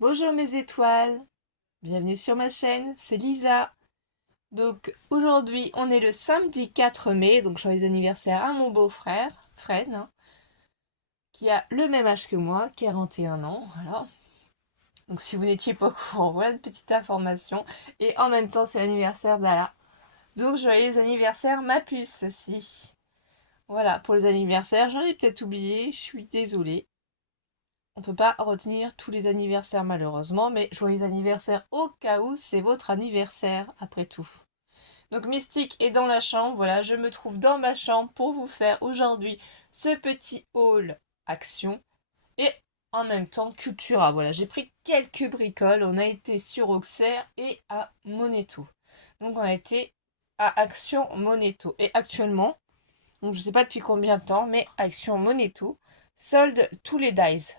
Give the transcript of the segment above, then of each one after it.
Bonjour mes étoiles, bienvenue sur ma chaîne, c'est Lisa. Donc aujourd'hui on est le samedi 4 mai, donc joyeux anniversaire à mon beau-frère, Fred, hein, qui a le même âge que moi, 41 ans, voilà. Donc si vous n'étiez pas au courant, voilà une petite information. Et en même temps c'est l'anniversaire d'Ala. Donc joyeux anniversaire ma puce aussi. Voilà, pour les anniversaires, j'en ai peut-être oublié, je suis désolée. On peut pas retenir tous les anniversaires malheureusement, mais joyeux anniversaire au cas où c'est votre anniversaire après tout. Donc Mystique est dans la chambre, voilà, je me trouve dans ma chambre pour vous faire aujourd'hui ce petit haul action et en même temps Cultura. Voilà, j'ai pris quelques bricoles, on a été sur Auxerre et à Moneto. Donc on a été à Action Moneto et actuellement, donc je sais pas depuis combien de temps, mais Action Moneto solde tous les dice.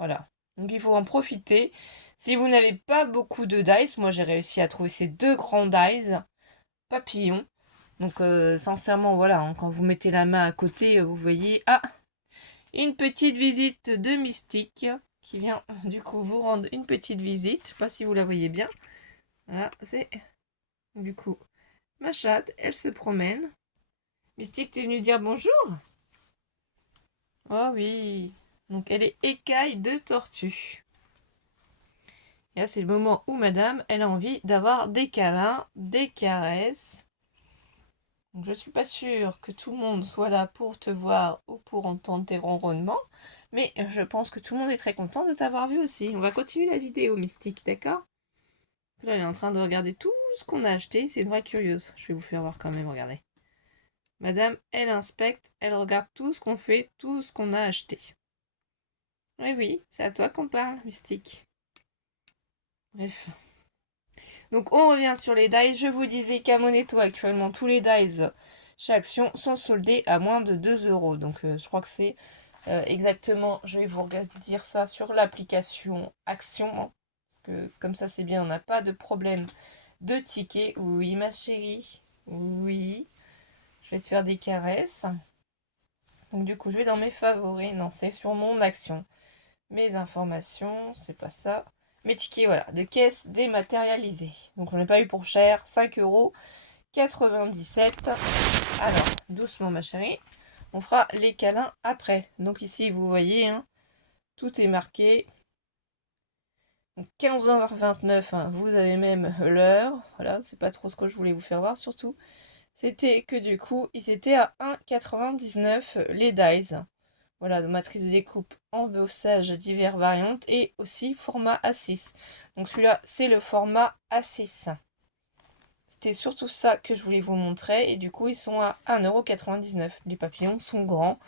Voilà. Donc il faut en profiter. Si vous n'avez pas beaucoup de dice, moi j'ai réussi à trouver ces deux grands dice papillons. Donc sincèrement, voilà, hein, quand vous mettez la main à côté, vous voyez, une petite visite de Mystique qui vient du coup vous rendre une petite visite. Je sais pas si vous la voyez bien. Voilà, c'est du coup ma chatte, elle se promène. Mystique, t'es venue dire bonjour? Oh oui. Donc elle est écaille de tortue. Et là, c'est le moment où madame, elle a envie d'avoir des câlins, des caresses. Donc, je suis pas sûre que tout le monde soit là pour te voir ou pour entendre tes ronronnements. Mais je pense que tout le monde est très content de t'avoir vu aussi. On va continuer la vidéo, Mystique, d'accord? Là, elle est en train de regarder tout ce qu'on a acheté. C'est une vraie curieuse. Je vais vous faire voir quand même, regardez. Madame, elle inspecte, elle regarde tout ce qu'on fait, tout ce qu'on a acheté. Oui, oui, c'est à toi qu'on parle, Mystique. Bref. Donc on revient sur les dice. Je vous disais qu'à Moneto actuellement tous les dice chaque action sont soldés à moins de 2 euros. Donc je crois que c'est exactement, je vais vous dire ça sur l'application Action. Hein, parce que comme ça c'est bien, on n'a pas de problème de tickets. Oui ma chérie, oui. Je vais te faire des caresses. Donc du coup je vais dans mes favoris. Non, c'est sur mon action. Mes informations, c'est pas ça. Mes tickets, voilà, de caisse dématérialisée. Donc on n'a pas eu pour cher, 5,97 €. Alors, doucement ma chérie, on fera les câlins après. Donc ici, vous voyez, hein, tout est marqué. 15h29, hein, vous avez même l'heure. Voilà, c'est pas trop ce que je voulais vous faire voir, surtout. C'était que du coup, ils étaient à 1,99 les dies. Voilà, de matrice de découpe, embossage, divers variantes et aussi format A6. Donc celui-là, c'est le format A6. C'était surtout ça que je voulais vous montrer et du coup, ils sont à 1,99 €. Les papillons sont grands.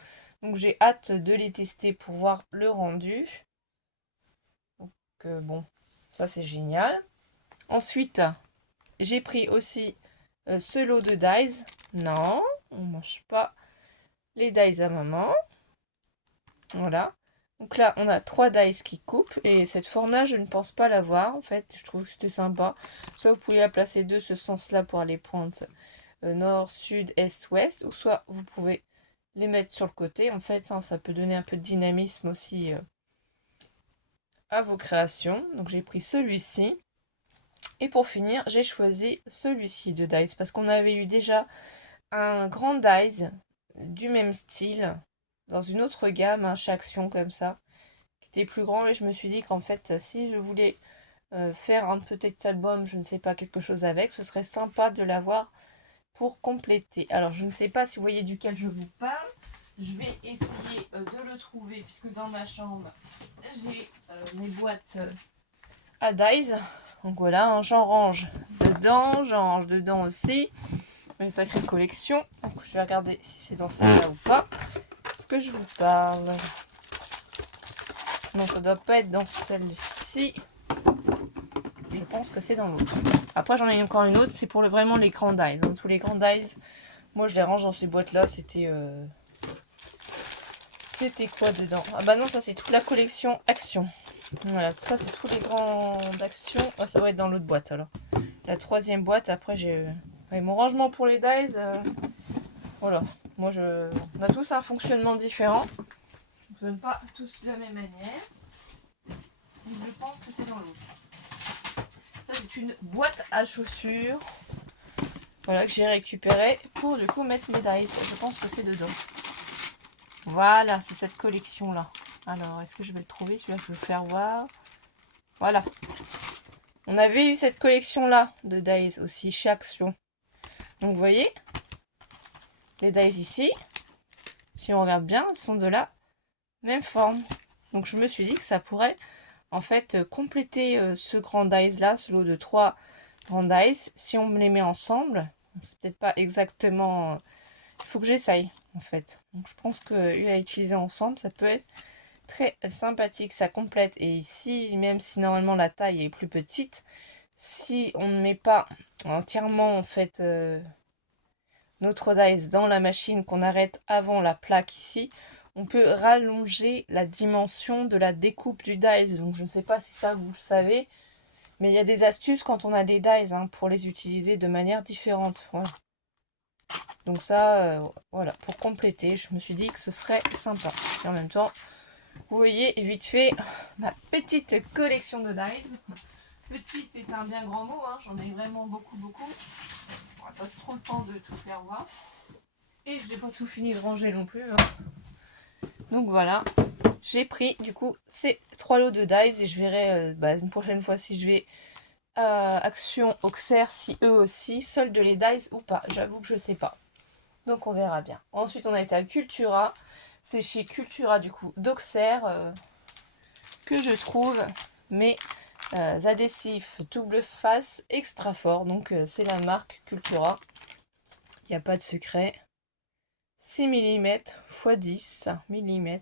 Donc j'ai hâte de les tester pour voir le rendu. Donc bon, ça c'est génial. Ensuite, j'ai pris aussi ce lot de dies. Non, on ne mange pas les dies à maman. Voilà. Donc là, on a 3 dice qui coupent. Et cette forme-là, je ne pense pas l'avoir. En fait, je trouve que c'était sympa. Soit vous pouvez la placer de ce sens-là pour aller pointe nord, sud, est, ouest. Ou soit vous pouvez les mettre sur le côté. En fait, hein, ça peut donner un peu de dynamisme aussi à vos créations. Donc j'ai pris celui-ci. Et pour finir, j'ai choisi celui-ci de dice. Parce qu'on avait eu déjà un grand dice du même style. Dans une autre gamme, hein, chez Action comme ça. Était plus grand et je me suis dit qu'en fait si je voulais faire un petit album, je ne sais pas, quelque chose avec, ce serait sympa de l'avoir pour compléter. Alors je ne sais pas si vous voyez duquel je vous parle, je vais essayer de le trouver puisque dans ma chambre j'ai mes boîtes à dies. Donc voilà, hein, j'en range dedans aussi une sacrée collection. Donc je vais regarder si c'est dans celle-là ou pas. Est-ce que je vous parle? Non, ça doit pas être dans celle-ci. Je pense que c'est dans l'autre. Après, j'en ai encore une autre. C'est pour vraiment les grands dies. Hein. Tous les grands dies, moi, je les range dans ces boîtes-là. C'était quoi dedans? Ah bah non, ça, c'est toute la collection Action. Voilà, ça, c'est tous les grands d'Action. Ah, ça va être dans l'autre boîte, alors. La troisième boîte, après, j'ai... mon rangement pour les dies, voilà. Moi, on a tous un fonctionnement différent. On ne fonctionne pas tous de la même manière. Je pense que c'est dans l'autre. Ça, c'est une boîte à chaussures. Voilà, que j'ai récupérée pour du coup mettre mes dies. Je pense que c'est dedans. Voilà, c'est cette collection-là. Alors, est-ce que je vais le trouver? Celui-là, je vais le faire voir. Voilà. On avait eu cette collection-là de dies aussi chez Action. Donc, vous voyez, les dies ici, si on regarde bien, sont de la même forme. Donc, je me suis dit que ça pourrait en fait compléter ce grand dies-là, ce lot de 3 grands dies. Si on me les met ensemble, c'est peut-être pas exactement... Il faut que j'essaye, en fait. Donc, je pense que à utiliser ensemble, ça peut être très sympathique, ça complète. Et ici, même si normalement la taille est plus petite, si on ne met pas entièrement en fait notre dice dans la machine, qu'on arrête avant la plaque ici, on peut rallonger la dimension de la découpe du dice. Donc je ne sais pas si ça vous le savez, mais il y a des astuces quand on a des dice pour les utiliser de manière différente. Voilà. Donc ça, voilà, pour compléter, je me suis dit que ce serait sympa. Et en même temps, vous voyez vite fait ma petite collection de dies. Petite est un bien grand mot, j'en ai vraiment beaucoup. On n'a pas trop le temps de tout faire voir. Et je n'ai pas tout fini de ranger non plus. Donc voilà, j'ai pris du coup ces 3 lots de dies et je verrai une prochaine fois si je vais à Action Auxerre, si eux aussi soldent les dies ou pas. J'avoue que je sais pas. Donc on verra bien. Ensuite on a été à Cultura. C'est chez Cultura du coup d'Auxerre que je trouve mes adhésifs double face extra fort. Donc c'est la marque Cultura. Il n'y a pas de secret. 6 mm x 10 mm.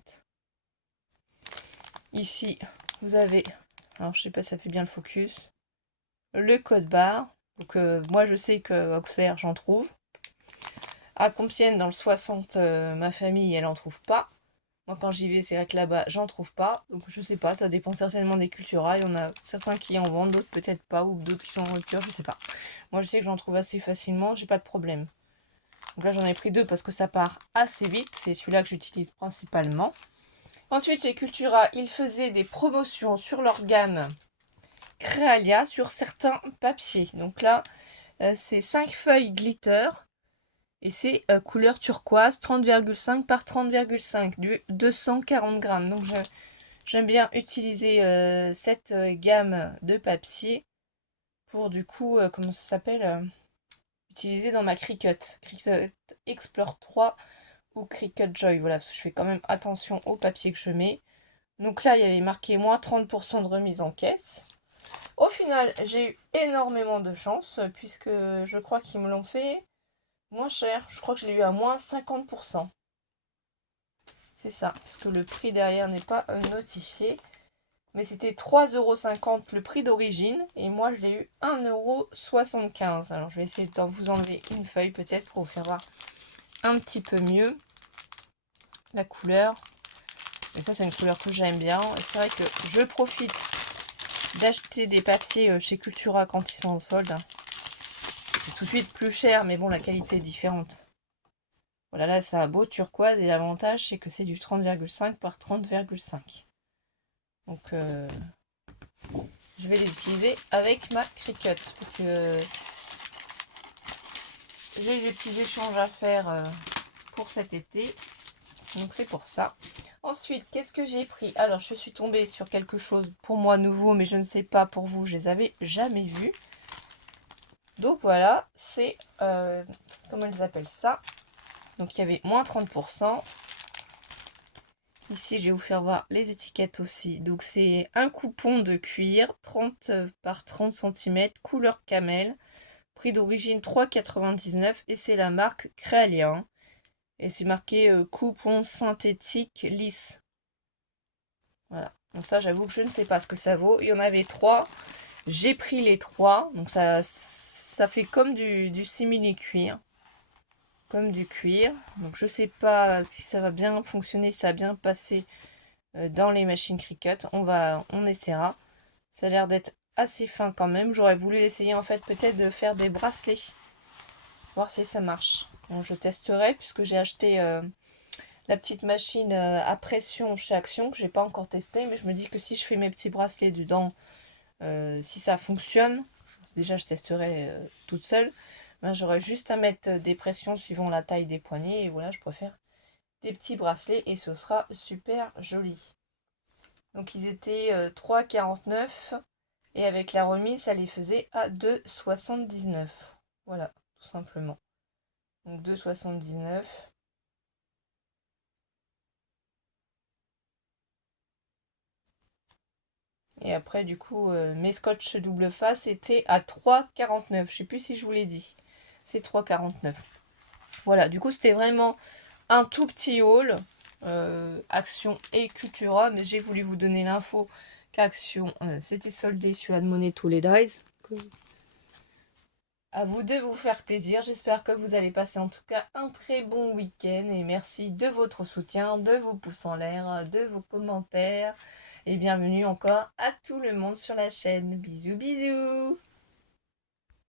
Ici vous avez, alors je sais pas si ça fait bien le focus, le code barre. Donc moi je sais que Auxerre j'en trouve. À Compiègne dans le 60, ma famille elle en trouve pas. Moi quand j'y vais c'est vrai que là-bas j'en trouve pas. Donc je sais pas, ça dépend certainement des Cultura. Il y en a certains qui en vendent, d'autres peut-être pas, ou d'autres qui sont en rupture, je sais pas. Moi je sais que j'en trouve assez facilement, j'ai pas de problème. Donc là j'en ai pris 2 parce que ça part assez vite. C'est celui-là que j'utilise principalement. Ensuite chez Cultura, ils faisaient des promotions sur leur gamme Créalia sur certains papiers. Donc là c'est 5 feuilles glitter. Et c'est couleur turquoise, 30,5 par 30,5, du 240 grammes. Donc j'aime bien utiliser cette gamme de papier pour du coup, comment ça s'appelle, utiliser dans ma Cricut. Cricut Explore 3 ou Cricut Joy. Voilà, parce que je fais quand même attention au papier que je mets. Donc là, il y avait marqué moins 30% de remise en caisse. Au final, j'ai eu énormément de chance puisque je crois qu'ils me l'ont fait moins cher. Je crois que je l'ai eu à moins 50%. C'est ça, parce que le prix derrière n'est pas notifié. Mais c'était 3,50 € le prix d'origine. Et moi, je l'ai eu 1,75 €. Alors, je vais essayer de vous enlever une feuille peut-être pour vous faire voir un petit peu mieux la couleur. Et ça, c'est une couleur que j'aime bien. Et c'est vrai que je profite d'acheter des papiers chez Cultura quand ils sont en solde. C'est tout de suite plus cher, mais bon, la qualité est différente. Voilà, là, ça a beau turquoise et l'avantage, c'est que c'est du 30,5 par 30,5. Donc, je vais les utiliser avec ma Cricut parce que j'ai des petits échanges à faire pour cet été. Donc, c'est pour ça. Ensuite, qu'est-ce que j'ai pris? Alors, je suis tombée sur quelque chose pour moi nouveau, mais je ne sais pas pour vous, je les avais jamais vus. Donc, voilà, c'est... comment ils appellent ça? Donc, il y avait moins 30%. Ici, je vais vous faire voir les étiquettes aussi. Donc, c'est un coupon de cuir, 30 par 30 cm, couleur camel. Prix d'origine 3,99 et c'est la marque Créalia. Et c'est marqué coupon synthétique lisse. Voilà. Donc ça, j'avoue que je ne sais pas ce que ça vaut. Il y en avait 3. J'ai pris les 3. Donc ça fait comme du simili-cuir. Comme du cuir. Donc je sais pas si ça va bien fonctionner, si ça va bien passer dans les machines Cricut. On essaiera. Ça a l'air d'être assez fin quand même. J'aurais voulu essayer en fait peut-être de faire des bracelets. Voir si ça marche. Donc je testerai puisque j'ai acheté la petite machine à pression chez Action que j'ai pas encore testé, mais je me dis que si je fais mes petits bracelets dedans, si ça fonctionne, déjà je testerai toute seule, ben, j'aurai juste à mettre des pressions suivant la taille des poignets et voilà, je préfère des petits bracelets et ce sera super joli. Donc ils étaient 3,49 et avec la remise ça les faisait à 2,79. Voilà, tout simplement. Donc 2,79. Et après, du coup, mes scotch double face étaient à 3,49. Je sais plus si je vous l'ai dit. C'est 3,49. Voilà, du coup, c'était vraiment un tout petit haul. Action et Cultura. Mais j'ai voulu vous donner l'info qu'Action, c'était soldé sur la monnaie tous les dies. À vous de vous faire plaisir. J'espère que vous allez passer en tout cas un très bon week-end. Et merci de votre soutien, de vos pouces en l'air, de vos commentaires. Et bienvenue encore à tout le monde sur la chaîne. Bisous bisous.